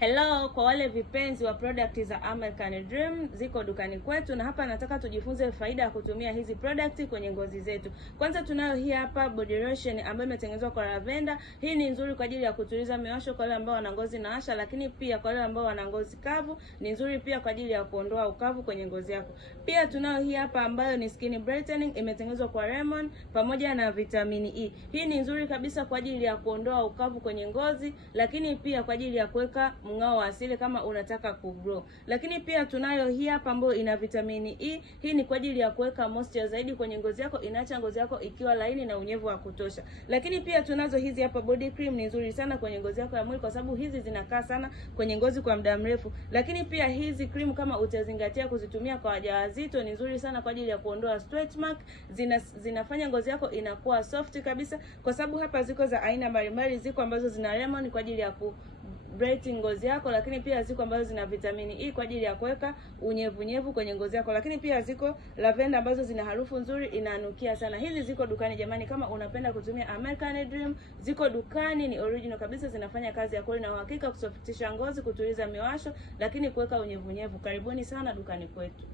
Hello kwa wale vipenzi wa product za American Dream, ziko dukani kwetu, na hapa nataka tujifunze faida ya kutumia hizi product kwenye ngozi zetu. Kwanza tunayo hii hapa body lotion ambayo imetengenezwa kwa lavender. Hii ni nzuri kwa ajili ya kutuliza miwasho kwa wale ambao wana ngozi inaasha, lakini pia kwa wale ambao wana ngozi kavu ni nzuri pia kwa ajili ya kuondoa ukavu kwenye ngozi yako. Pia tunayo hii hapa ambayo ni skin brightening, imetengenezwa kwa lemon pamoja na vitamini E. Hii ni nzuri kabisa kwa ajili ya kuondoa ukavu kwenye ngozi, lakini pia kwa ajili ya kuweka mng'ao wa asili kama unataka kugrow. Lakini pia tunayo hii hapa ambayo ina vitamini E. Hii ni kwa ajili ya kuweka moisture zaidi kwenye ngozi yako, inaacha ngozi yako ikiwa laini na unyevu wa kutosha. Lakini pia tunazo hizi hapa body cream, ni nzuri sana kwenye ngozi yako ya mwili kwa sababu hizi zinakaa sana kwenye ngozi kwa muda mrefu. Lakini pia hizi cream kama utazingatia kuzitumia kwa wajawazito ni nzuri sana kwa ajili ya kuondoa stretch mark. Zinafanya ngozi yako inakuwa soft kabisa kwa sababu hapa ziko za aina mbalimbali. Ziko ambazo zina lemon kwa ajili ya ku brighten ngozi yako, lakini pia ziko ambazo zina vitamini E kwa ajili ya kuweka unyevunyevu kwenye ngozi yako, lakini pia ziko lavender ambazo zina harufu nzuri, inanukia sana. Hizi ziko dukani jamani, kama unapenda kutumia American Dream, ziko dukani, ni original kabisa, zinafanya kazi ya kweli na uhakika kusoftisha ngozi, kutuliza miwasho, lakini kuweka unyevunyevu. Karibuni sana dukani kwetu.